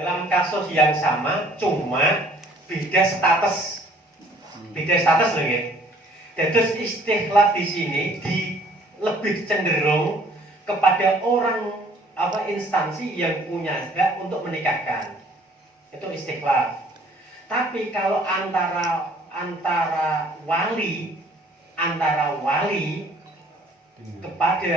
dalam kasus yang sama, cuma beda status. Beda status loh ya. Terus istikhlaf di sini lebih cenderung kepada orang instansi yang punya hak untuk menikahkan. Itu istikhlaf. Tapi kalau antara wali kepada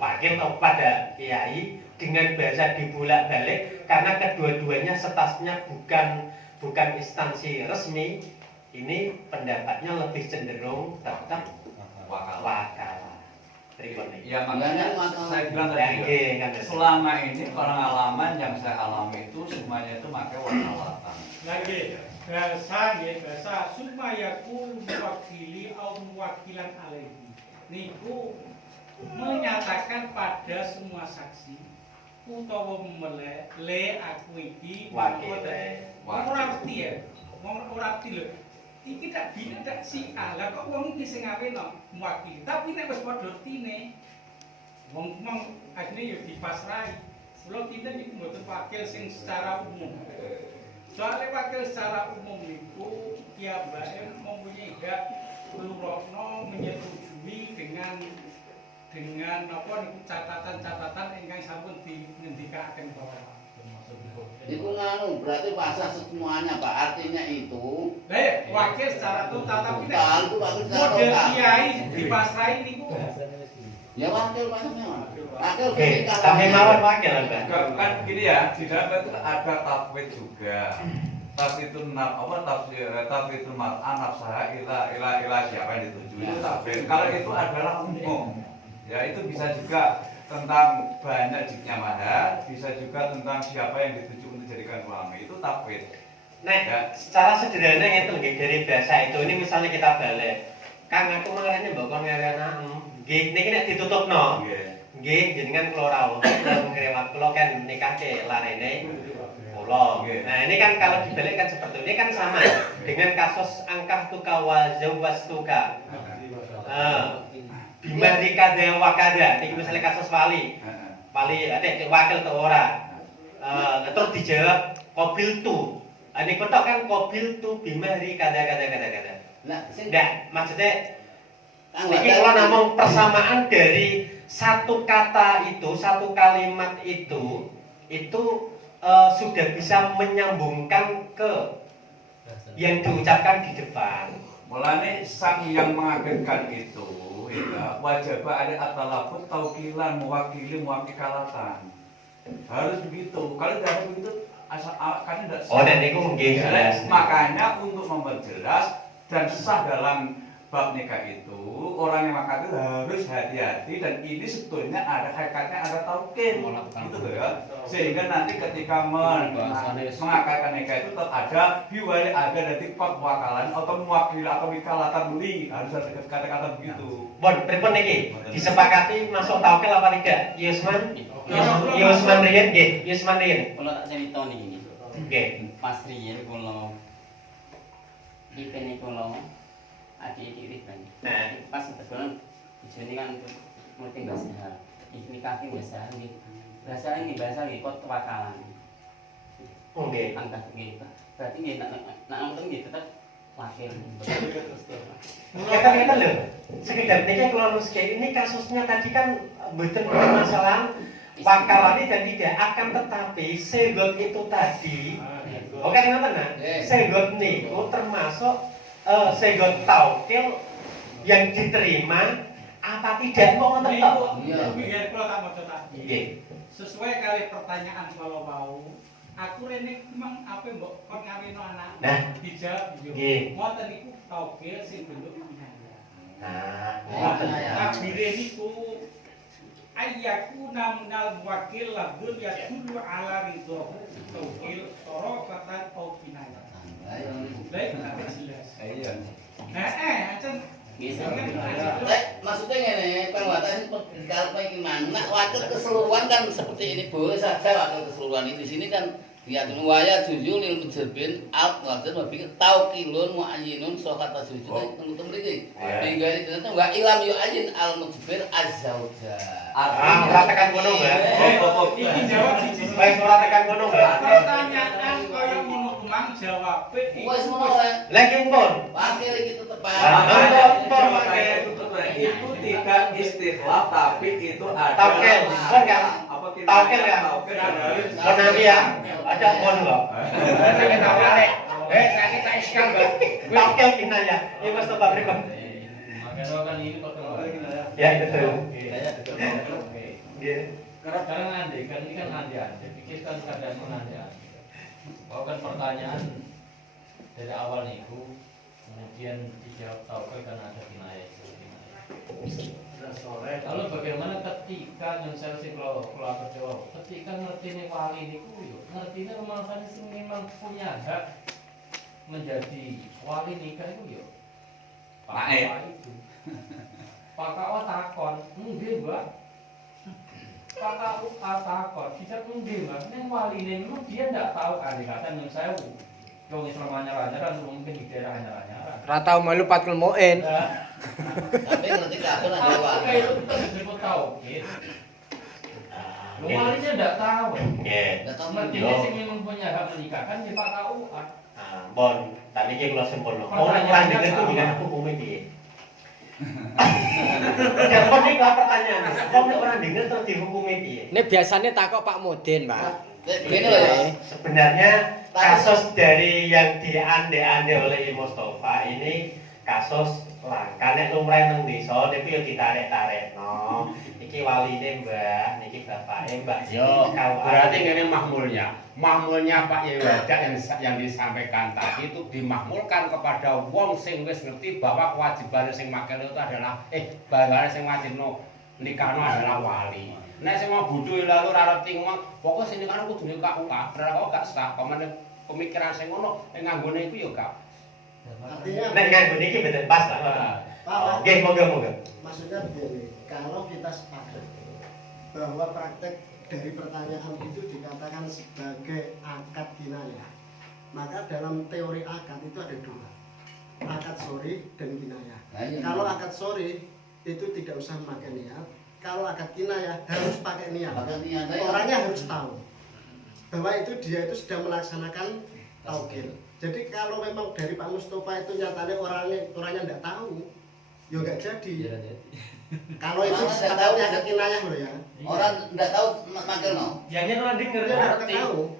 wakil atau kepada kiai dengan bahasa dibolak-balik karena kedua-duanya statusnya bukan instansi resmi, ini pendapatnya lebih cenderung tetap wakalah. Berikutnya. Ya makanya saya bilang tadi ya, selama ini pengalaman yang saya alami itu semuanya itu pakai wakalatan. Lagi bahasa sumayaku mewakili atau mewakilan alaihi. Niku menyatakan pada semua saksi utawa le aku iki wakil. Ora arti ya. Ora arti lho. Iki tak bine tak si ala kok wong iki sing ngaweno mewakili. Tapi nek wis padha artine wong asline yo dipasrai. Kula kita niku mboten wakil sing secara umum. Soalnya wakil secara umum itu piyambake mempunyai hak nurokno menyetujui dengan apa niku catatan-catatan ingkang sampun dingendikaken bahwa itu nganu berarti pasah semuanya Pak, artinya itu lah ya wakil secara total tapi model kiai dipasrai niku ya wakil pasahnya wakil Tapi mawon wakil Mbak. Kan gini ya, di dalam itu ada tafwid juga. Tafwidun tafwidul mar'an nafsaha ila siapa yang dituju itu tafwid. Kalau itu adalah umum. Ya itu bisa juga tentang banyak jiknya maha, bisa juga tentang siapa yang dituju untuk jadikan ulama, itu tafwid. Nah, ya. Secara sederhana itu dari bahasa itu ini misalnya kita balik. Kang aku mengarahnya mbok kon ngare anakmu. Nggih, niki nek ditutupno. Nggih, jenengan kula rawuh, kula kan nikahke larene kula. Nah, ini kan kalau dibalikkan seperti ini kan sama dengan kasus angkah tuka wa zawwastuka. Bimari kada wa kada, niki misalnya kasus wali. Wali ada wakil atau ora. Terus dijawab qabil tu. Ini kotak kan qabil tu bimari kada. Nah, maksudnya ini kalau ngomong persamaan dari satu kata itu, satu kalimat itu sudah bisa menyambungkan ke yang diucapkan di depan. Mulane sang yang mengagengkan itu, ya, wajib ada atalafut taukilan muwakikalatan. Harus begitu. Kalau tidak begitu, kan tidak sah. Oh, dan itu mungkin jelas. Makanya untuk memperjelas dan sah dalam bab nikah itu, orang yang makan itu harus hati-hati dan ini sebetulnya ada hakikatnya, ada taukin gitu loh ya. Sehingga nanti ketika mengakadkan nikah itu tetap ada biwali, ada nanti wakalan atau mewakili atau wikalatan beli, harus ada kata-kata begitu. Bon, pripun niki? Disepakati masuk taukel apa tidak? Yusman? Yusman riyen nggih, Yusman riyen. Kula tak cerita niki. Nggih. Pas riyen kula dipene kula adik-adik riban. Nah, pas kebetulan bojone kan ngerti bahasa. Iki nikah ki bahasa nggih. Bahasa ini bahasa nggih kok wakalan. Oh nggih. Angkat nggih. Berarti nggih nak nonton nggih tetep wakil. Kata-kata lho. Sekedar niki kula nuske ini kasusnya tadi kan mboten permasalahan wakalane dan tidak akan, tetapi segot itu tadi. Oke ngoten nah. Segot niku termasuk segot taukil yang diterima apa tidak mau ngoten tok. Biar kula tak maca tadi. Nggih. Sesuai kali pertanyaan kalau mau, aku rene memang apa mbok kon ngawino anak. Nah, dijawab yo. Ngoten niku taukil sing bentuk pinaya. Takbire niku ayyaku namunal wakil labun yadullu ala ridho taukil sorokatan au pinaya. Baik, apa jelas? Iya. Acen maksudnya ngene, Kang Watas kalau gimana? Nak wakil keseluruhan kan seperti ini boleh saja wakil keseluruhan itu di sini kan Diatur waya juju lil mudzabin al qadir wa bi tauqilun muayyinun sokata juju untuk mriki. Hingga ini wa ilam yu ayyin al mudzabir azzauja. Ora tekan kono, Mbak. Iki jawab siji. Wes ora tekan kono, Mbak. Pertanyaan kaya ngono mang jawab Wis ngono wae. Lagi pun. Wakil iki tetepan. Itu tidak istikhlaf tapi itu ada Taukel, kan kan? apa kita Taukel kan? Konawi ya. Ada kon kok. sakit tak iskal, Mbak. Taukel kinaya. Ini Mas Toba berikut. Makanya kan ini potong. Ya, betul. Nggih. Karena ngandai kan ini kan ngandai, pikirkan keadaan ngandai. Bahwa kan pertanyaan dari awal niku kemudian dijawab tahu kan ada kinayah itu. Lalu bagaimana ketika yang saya sih kalau jawab, ketika ngerti nih wali niku yo, ngerti nih rumah sing memang punya hak menjadi wali nikah itu yo. Pak itu. Pak Kawa takon, nggih Mbak. Pak Kawa takon, bisa nggih Mbak. Ning wali ini memang dia ndak tahu kandikatan yang saya. Wong Islam anyar-anyaran mungkin di daerah anyar-anyaran. Ra tau melu patkul muin. Tapi ngerti kabeh nek Apa itu disebut tahu gitu. Walinya ndak tahu. Nggih. Ndak tahu Ngerti sing memang punya hak menikah kan di Pak Kau. Ah, bon, tak niki kula simpulno. Orang denger itu dengan hukumnya piye? Ya kon iki pertanyaan. Kok nek orang denger terus dihukumi piye? Ini biasanya takut Pak Mudin, Pak. Begini loh ya. Sebenarnya kasus dari yang diande-ande oleh Ibu Mustafa ini kasus langka nek lumrah nang desa niku yo ditarik-tarikno. Iki waline Mbak, niki bapake Mbak. Yo, berarti ngene mahmulnya Pak Yewadak yang disampaikan tadi itu dimahmulkan kepada wong sing wis ngerti bahwa kewajiban sing makel itu adalah bahwa sing wajibno nikahno adalah wali. Nek sing mau bodho lalu ora ngerti ngomong, pokoke sing nikahno kudu nikah uka, ora kok gak sah. Pamane pemikiran sing ngono nganggone iku yo gak. Artinya Nek nganggo niki betul pas lah. Pak, Nggih, moga-moga. maksudnya begini, kalau kita sepakat bahwa praktek dari pertanyaan itu dikatakan sebagai akad kinayah, maka dalam teori akad itu ada dua, akad sori dan kinayah. Kalau akad sori itu tidak usah memakai niat, kalau akad kinayah harus pakai niat. Orangnya harus tahu bahwa itu dia itu sudah melaksanakan taukil. Jadi kalau memang dari Pak Mustafa itu nyatanya orangnya tidak tahu, ya nggak jadi. Kalau itu sepakatnya ada kinayah loh ya. Orang ndak tahu makel no. Ya yen ora denger Dia nggak tahu.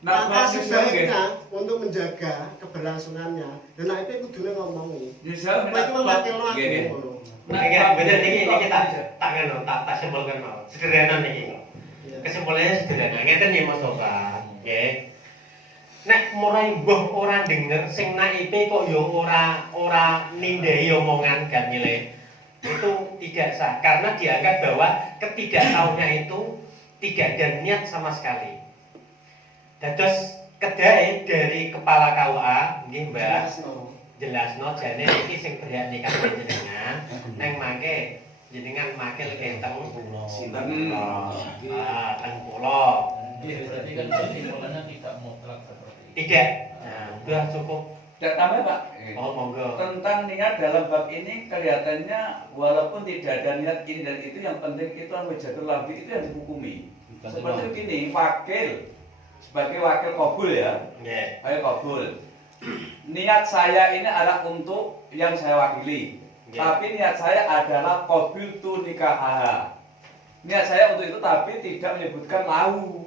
Maka sebaiknya untuk menjaga keberlangsungannya, dan itu kudune ngomongi. Bisa Supaya itu memakai lo Gini. aku. Nah, bener niki tak ngono, tak simpulkan mau. Sederhana niki. Kesimpulannya sederhana. Ngeten ya Mas Toba. Nggih. Nek mulai mbah ora denger sing naipe kok ya ora nindai omongan ganile. Itu tidak sah karena dianggap bahwa ketidaktahunya itu tidak ada niat sama sekali. Dados kedae dari kepala KUA nggih Mbak. Jelasno jane iki sing berhak nikah jenengan neng mangke jenengan makil kenteng sinten teng kula. Berarti kan kesimpulannya tidak mutlak seperti itu. Tidak. Nah, sudah cukup. Dan tambah Pak, Oh, monggo. tentang niat dalam bab ini kelihatannya walaupun tidak ada niat ini dan itu yang penting itu al-wajatul lafzi itu yang dihukumi. Seperti begini, wakil sebagai wakil kabul ya. Nggih. Ayo kabul. Niat saya ini adalah untuk yang saya wakili. Tapi niat saya adalah qabil tu nikahaha. Niat saya untuk itu tapi tidak menyebutkan lahu.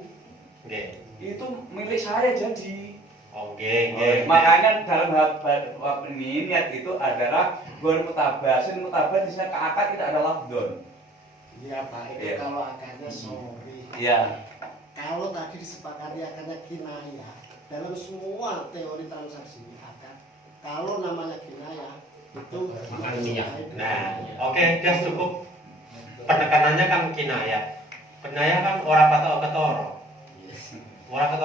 Nggih. Itu milik saya jadi. Oh, nggih. Makanya dalam bab ini niat itu adalah gur mutabah. Sin mutabah di sini ke akad tidak ada lafdon. Iya Pak, itu Iya. kalau akadnya sori. Iya. Kalau tadi disepakati akadnya kinayah, dalam semua teori transaksi akad, kalau namanya kinayah itu Nah, oke, udah cukup. Penekanannya kan kinayah. Kinayah kan ora patok ketoro. Ora ketoro